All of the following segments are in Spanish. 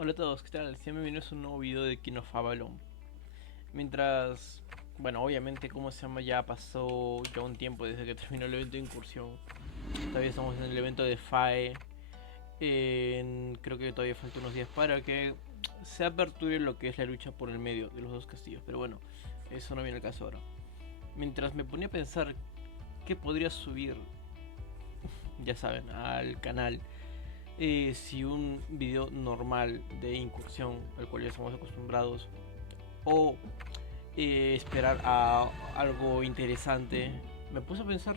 Hola a todos, ¿qué tal? Sean bienvenidos a un nuevo video de King of Avalon. Mientras, bueno, obviamente, ¿cómo se llama? Ya pasó ya un tiempo desde que terminó el evento de incursión. Todavía estamos en el evento de FAE. Creo que todavía faltan unos días para que se aperture lo que es la lucha por el medio de los dos castillos. Pero bueno, eso no viene al caso ahora. Mientras me ponía a pensar qué podría subir, ya saben, al canal. Si un video normal de incursión al cual ya estamos acostumbrados o esperar a algo interesante, me puse a pensar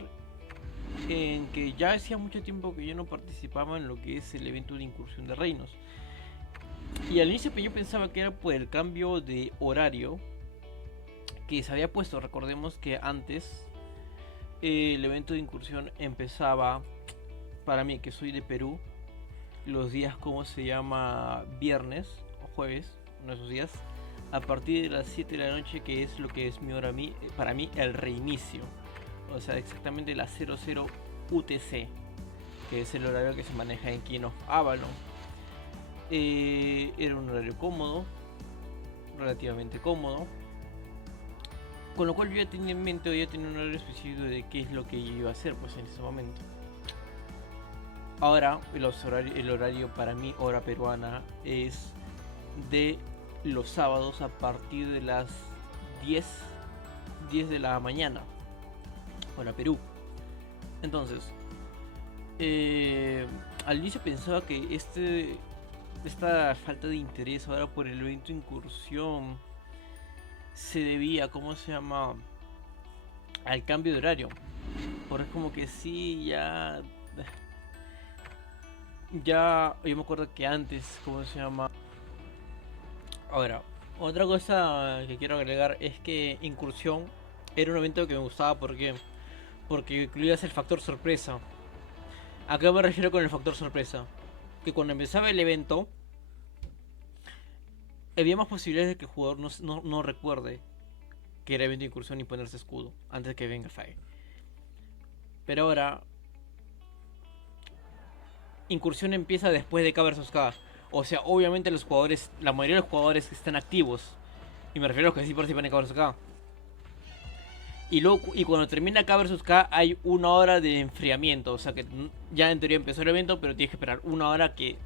en que ya hacía mucho tiempo que yo no participaba en lo que es el evento de incursión de reinos, y al inicio yo pensaba que era por el cambio de horario que se había puesto. Recordemos que antes el evento de incursión empezaba, para mí que soy de Perú, los días, como se llama, viernes o jueves, uno de esos días, a partir de las 7 de la noche, que es lo que es mi hora, para mí el reinicio, o sea, exactamente las 00 UTC, que es el horario que se maneja en King of Avalon. Era un horario cómodo, relativamente cómodo, con lo cual yo ya tenía en mente, o ya tenía un horario específico de qué es lo que yo iba a hacer pues en ese momento. Ahora el horario para mí, hora peruana, es de los sábados a partir de las 10 de la mañana, hora Perú. Entonces, al inicio pensaba que esta falta de interés ahora por el evento de incursión se debía, ¿cómo se llama?, al cambio de horario. Porque es como que sí, ya yo me acuerdo que antes, ¿cómo se llama? Ahora, otra cosa que quiero agregar es que Incursión era un evento que me gustaba porque incluías el factor sorpresa. ¿A qué me refiero con el factor sorpresa? Que cuando empezaba el evento había más posibilidades de que el jugador no recuerde que era evento de incursión y ponerse escudo antes de que venga Fae. Pero ahora Incursión empieza después de K vs K. O sea, obviamente los jugadores, la mayoría de los jugadores están activos. Y me refiero a los que sí participan en K vs K. Y cuando termina K vs K hay una hora de enfriamiento. O sea que ya en teoría empezó el evento, pero tienes que esperar una hora que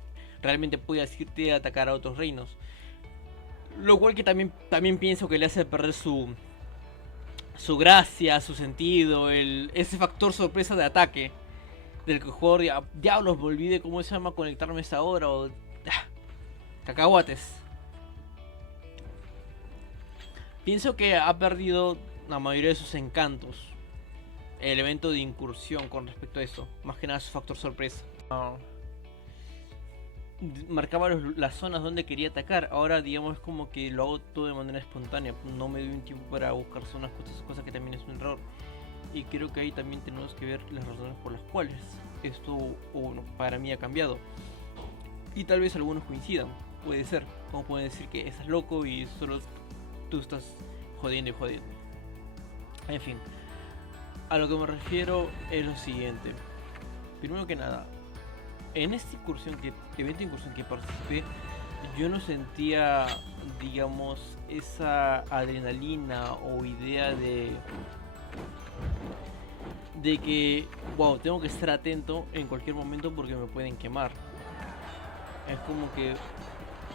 realmente puedas irte a atacar a otros reinos. Lo cual que también pienso que le hace perder su gracia, su sentido, ese factor sorpresa de ataque. Del que el jugador diablos, me olvidé cómo se llama conectarme a esa hora. O cacahuates. Pienso que ha perdido la mayoría de sus encantos el evento de incursión con respecto a eso. Más que nada su factor sorpresa. Marcaba las zonas donde quería atacar. Ahora digamos como que lo hago todo de manera espontánea. No me doy un tiempo para buscar zonas, cosas que también es un error. Y creo que ahí también tenemos que ver las razones por las cuales esto, bueno, para mí ha cambiado. Y tal vez algunos coincidan. Puede ser. Como pueden decir que estás loco y solo tú estás jodiendo y jodiendo. En fin, a lo que me refiero es lo siguiente. Primero que nada, en esta evento de incursión que participé, yo no sentía, digamos, esa adrenalina o idea de que, wow, tengo que estar atento en cualquier momento porque me pueden quemar. Es como que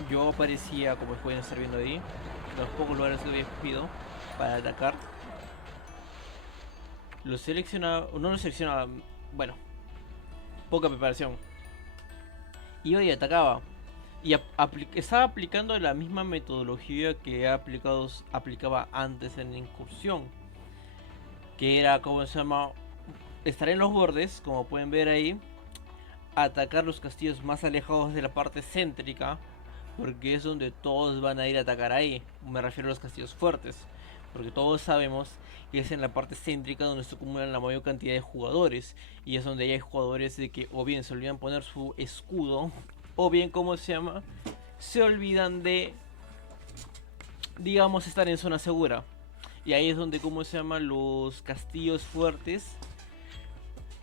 yo aparecía, como pueden estar viendo ahí, los pocos lugares que había escogido para atacar. Lo seleccionaba, no lo seleccionaba, bueno, poca preparación. Iba y atacaba. Y estaba aplicando la misma metodología que aplicaba antes en la incursión. Que era, como se llama, estar en los bordes, como pueden ver ahí. Atacar los castillos más alejados de la parte céntrica. Porque es donde todos van a ir a atacar ahí. Me refiero a los castillos fuertes. Porque todos sabemos que es en la parte céntrica donde se acumulan la mayor cantidad de jugadores. Y es donde hay jugadores de que o bien se olvidan poner su escudo, o bien, ¿cómo se llama?, se olvidan de, digamos, estar en zona segura. Y ahí es donde, ¿cómo se llama?, los castillos fuertes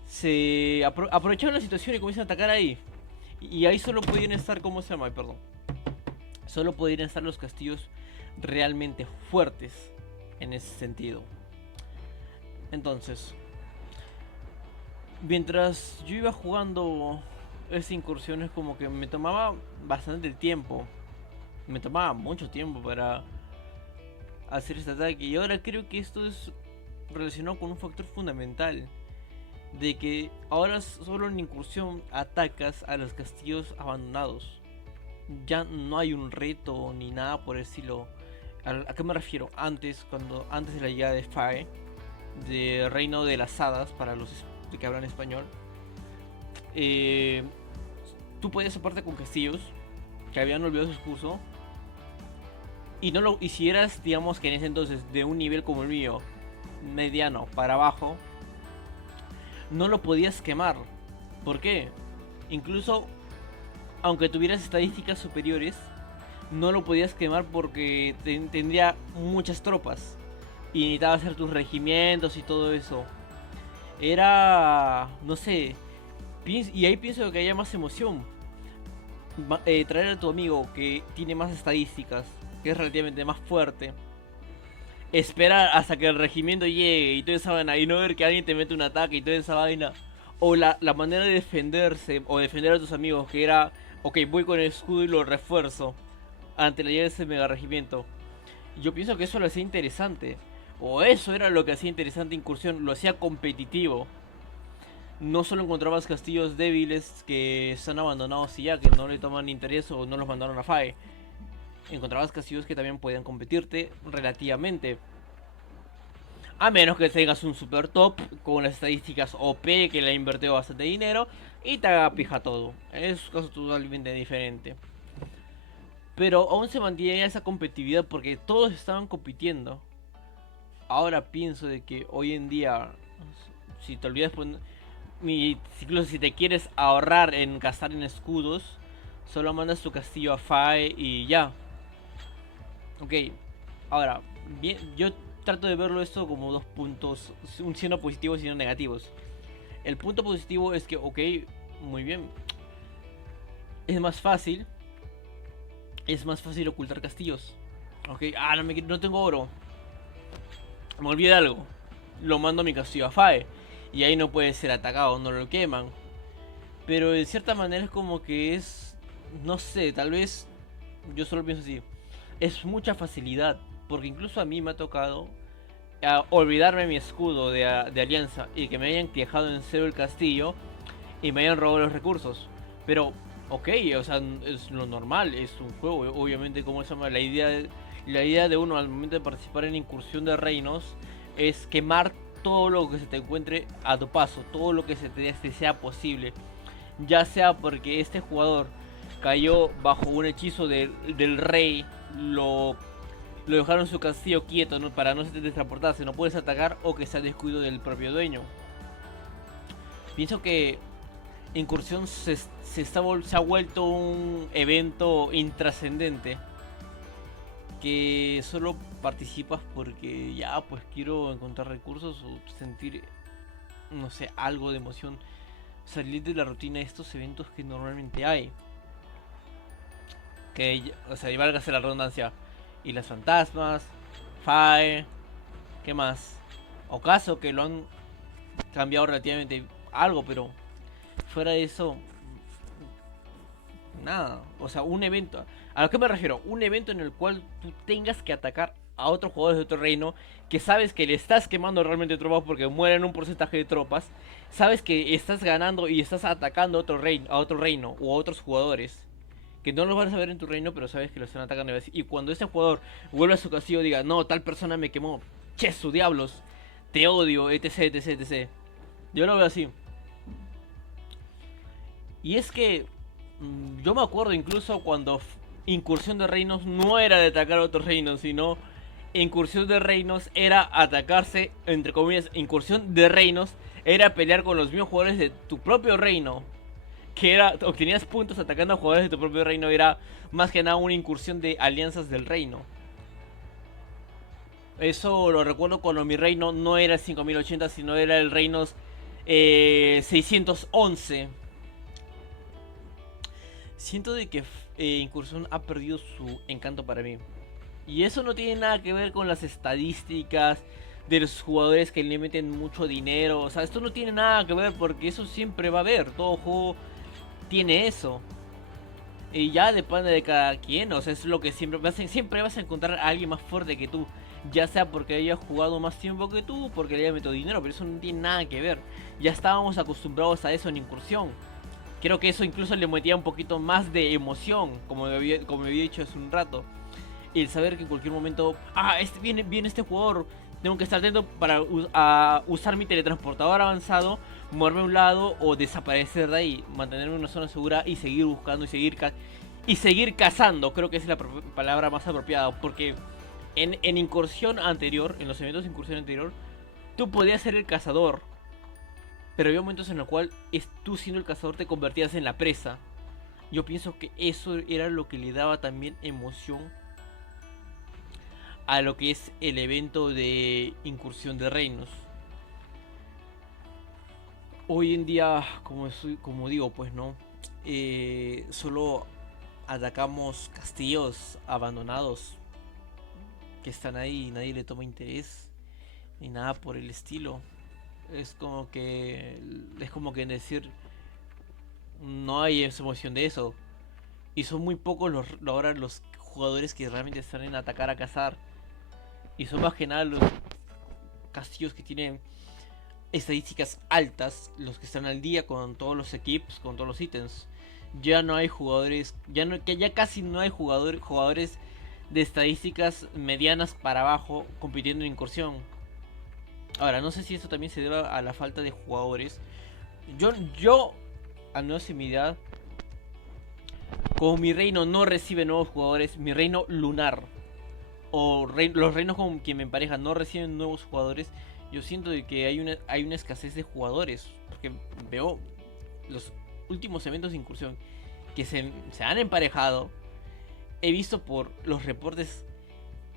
se aprovecharon la situación y comienzan a atacar ahí. Y ahí solo podían estar, ¿cómo se llama?, perdón, Solo podrían estar los castillos realmente fuertes en ese sentido. Entonces, mientras yo iba jugando esta incursión, es como que me tomaba bastante tiempo. Me tomaba mucho tiempo para hacer este ataque. Y ahora creo que esto es relacionado con un factor fundamental. De que ahora solo en incursión atacas a los castillos abandonados. Ya no hay un reto ni nada por el estilo. ¿A qué me refiero? Antes de la llegada de Fae, de Reino de las Hadas, para los que hablan español, tú podías aparte con castillos que habían olvidado su curso. Y si eras, digamos que en ese entonces, de un nivel como el mío, mediano para abajo, no lo podías quemar. ¿Por qué? Incluso aunque tuvieras estadísticas superiores, no lo podías quemar porque tendría muchas tropas y necesitabas hacer tus regimientos y todo eso. Era, no sé, y ahí pienso que haya más emoción. Traer a tu amigo que tiene más estadísticas, que es relativamente más fuerte, esperar hasta que el regimiento llegue y toda esa vaina, y no ver que alguien te mete un ataque y toda esa vaina. O la manera de defenderse o defender a tus amigos, que era, ok, voy con el escudo y lo refuerzo ante la llegada de ese mega regimiento. Yo pienso que eso lo hacía interesante. O eso era lo que hacía interesante Incursión, lo hacía competitivo. No solo encontrabas castillos débiles que están abandonados y ya, que no le toman interés o no los mandaron a FAE. Encontrabas castillos que también podían competirte relativamente. A menos que tengas un super top con las estadísticas OP que le ha invertido bastante dinero y te haga pija todo. Es cosa totalmente diferente. Pero aún se mantiene esa competitividad porque todos estaban compitiendo. Ahora pienso de que hoy en día, si te olvidas poner, incluso si te quieres ahorrar en gastar en escudos, solo mandas tu castillo a FAE y ya. Ok, ahora, bien, yo trato de verlo esto como dos puntos, siendo positivos y siendo negativos. El punto positivo es que, ok, muy bien, es más fácil ocultar castillos. Ok, no tengo oro, me olvidé algo, lo mando a mi castillo a FAE y ahí no puede ser atacado, no lo queman. Pero de cierta manera es como que es, no sé, tal vez yo solo pienso así, es mucha facilidad, porque incluso a mí me ha tocado olvidarme mi escudo de alianza y que me hayan dejado en cero el castillo y me hayan robado los recursos. Pero, ok, o sea, es lo normal, es un juego, obviamente. Como se llama, la idea de uno al momento de participar en Incursión de Reinos es quemar todo lo que se te encuentre a tu paso, todo lo que se te sea posible, ya sea porque este jugador cayó bajo un hechizo del rey, lo dejaron en su castillo quieto, ¿no? Para no se transportarse, no puedes atacar, o que sea descuido del propio dueño. Pienso que Incursión se ha vuelto un evento intrascendente que solo participas porque ya pues quiero encontrar recursos o sentir, no sé, algo de emoción, salir de la rutina de estos eventos que normalmente hay, que, o sea, y válgase la redundancia, y las fantasmas, FAE, ¿qué más? Ocaso, que lo han cambiado relativamente algo, pero fuera de eso, nada. O sea, un evento, ¿a lo que me refiero? Un evento en el cual tú tengas que atacar a otros jugadores de otro reino, que sabes que le estás quemando realmente tropas porque mueren un porcentaje de tropas, sabes que estás ganando y estás atacando a otro reino o a otros jugadores que no los vas a ver en tu reino, pero sabes que lo están atacando. Y cuando ese jugador vuelve a su castillo, diga, no, tal persona me quemó, che, su diablos, te odio, etc, etc, etc. Yo lo veo así. Y es que yo me acuerdo incluso cuando Incursión de Reinos no era de atacar a otros reinos, sino Incursión de Reinos era atacarse, entre comillas, Incursión de Reinos era pelear con los mismos jugadores de tu propio reino. Que era, obtenías puntos atacando a jugadores de tu propio reino, era más que nada una incursión de alianzas del reino. Eso lo recuerdo cuando mi reino no era el 5080, sino era el reino 611. siento de que Incursión ha perdido su encanto para mí. Y eso no tiene nada que ver con las estadísticas de los jugadores que le meten mucho dinero. O sea, esto no tiene nada que ver porque eso siempre va a haber. Todo juego tiene eso. Y ya depende de cada quien. O sea, es lo que siempre vas a encontrar a alguien más fuerte que tú. Ya sea porque haya jugado más tiempo que tú, porque le haya metido dinero. Pero eso no tiene nada que ver. Ya estábamos acostumbrados a eso en Incursión. Creo que eso incluso le metía un poquito más de emoción, como me había dicho hace un rato. El saber que en cualquier momento, viene este jugador, tengo que estar atento para usar mi teletransportador avanzado, moverme a un lado o desaparecer de ahí, mantenerme en una zona segura y seguir buscando y seguir cazando. Creo que esa es la palabra más apropiada, porque en incursión anterior, en los eventos de incursión anterior, tú podías ser el cazador, pero había momentos en los cuales tú siendo el cazador te convertías en la presa. Yo pienso que eso era lo que le daba también emoción a lo que es el evento de incursión de reinos. Hoy en día, como digo, pues no, solo atacamos castillos abandonados que están ahí y nadie le toma interés ni nada por el estilo. Es como que decir, no hay esa emoción de eso. Y son muy pocos ahora los jugadores que realmente están en atacar a cazar. Y son más que nada los castillos que tienen estadísticas altas, los que están al día con todos los equipos, con todos los ítems. Ya no hay jugadores, ya casi no hay jugadores de estadísticas medianas para abajo compitiendo en incursión. Ahora, no sé si eso también se debe a la falta de jugadores. Yo al menos en mi edad, como mi reino no recibe nuevos jugadores, mi reino lunar los reinos con quien me empareja no reciben nuevos jugadores, yo siento de que hay una escasez de jugadores. Porque veo los últimos eventos de incursión que se han emparejado. He visto por los reportes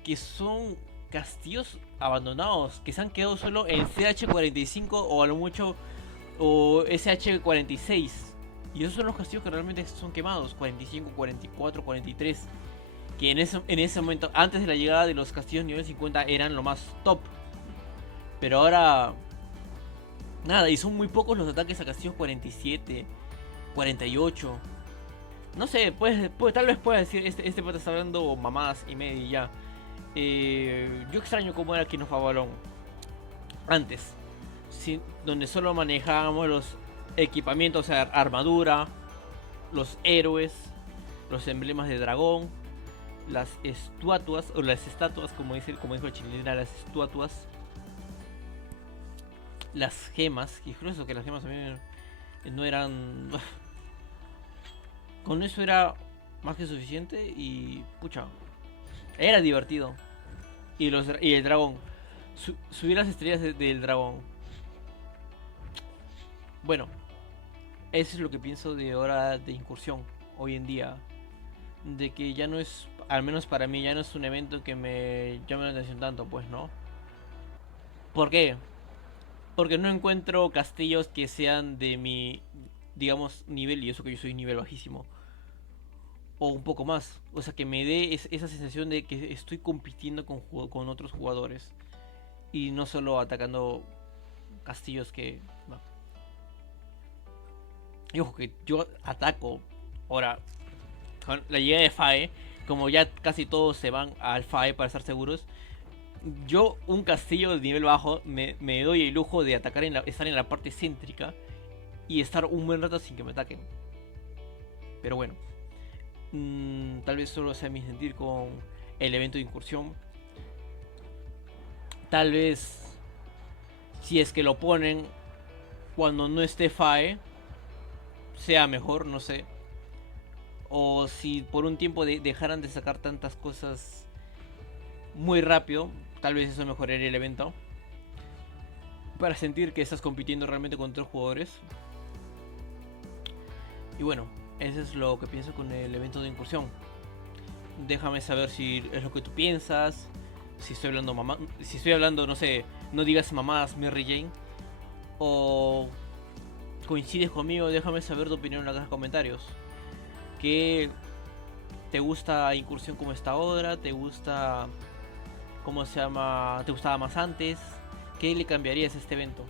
que son castillos abandonados, que se han quedado solo en CH45 o a lo mucho o SH46. Y esos son los castillos que realmente son quemados, 45, 44, 43. Que en ese momento, antes de la llegada de los castillos nivel 50, eran lo más top. Pero ahora, nada, y son muy pocos los ataques a castillos 47, 48. No sé, tal vez pueda decir, este pata está hablando mamadas y media y ya. Yo extraño cómo era King of Avalon antes, donde solo manejábamos los equipamientos, o sea, armadura, los héroes, los emblemas de dragón, las estatuas, o las estatuas, como dijo Chilindra, las estatuas, las gemas, que incluso que las gemas también no eran. Con eso era más que suficiente y pucha, era divertido. Y el dragón, subir las estrellas del dragón. Bueno, eso es lo que pienso de hora de incursión hoy en día. De que ya no es, al menos para mí, ya no es un evento que me llame la atención tanto, pues, ¿no? ¿Por qué? Porque no encuentro castillos que sean de mi, digamos, nivel, y eso que yo soy nivel bajísimo. O un poco más. O sea, que me dé esa sensación de que estoy compitiendo con otros jugadores. Y no solo atacando castillos que... No. Y ojo que yo ataco. Ahora, con la llegada de FAE, como ya casi todos se van al FAE para estar seguros, yo un castillo de nivel bajo me doy el lujo de atacar estar en la parte céntrica y estar un buen rato sin que me ataquen. Pero bueno, tal vez solo sea mi sentir con el evento de incursión. Tal vez si es que lo ponen cuando no esté FAE sea mejor, no sé. O si por un tiempo dejaran de sacar tantas cosas muy rápido, tal vez eso mejoraría el evento. Para sentir que estás compitiendo realmente con otros jugadores. Y bueno, eso es lo que pienso con el evento de incursión. Déjame saber si es lo que tú piensas. Si estoy hablando, no sé, no digas mamadas, Mary Jane. O coincides conmigo, déjame saber tu opinión en la caja de comentarios. ¿Qué te gusta Incursión como está ahora? ¿Te gusta, cómo se llama, te gustaba más antes? ¿Qué le cambiarías a este evento?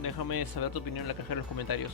Déjame saber tu opinión en la caja de los comentarios.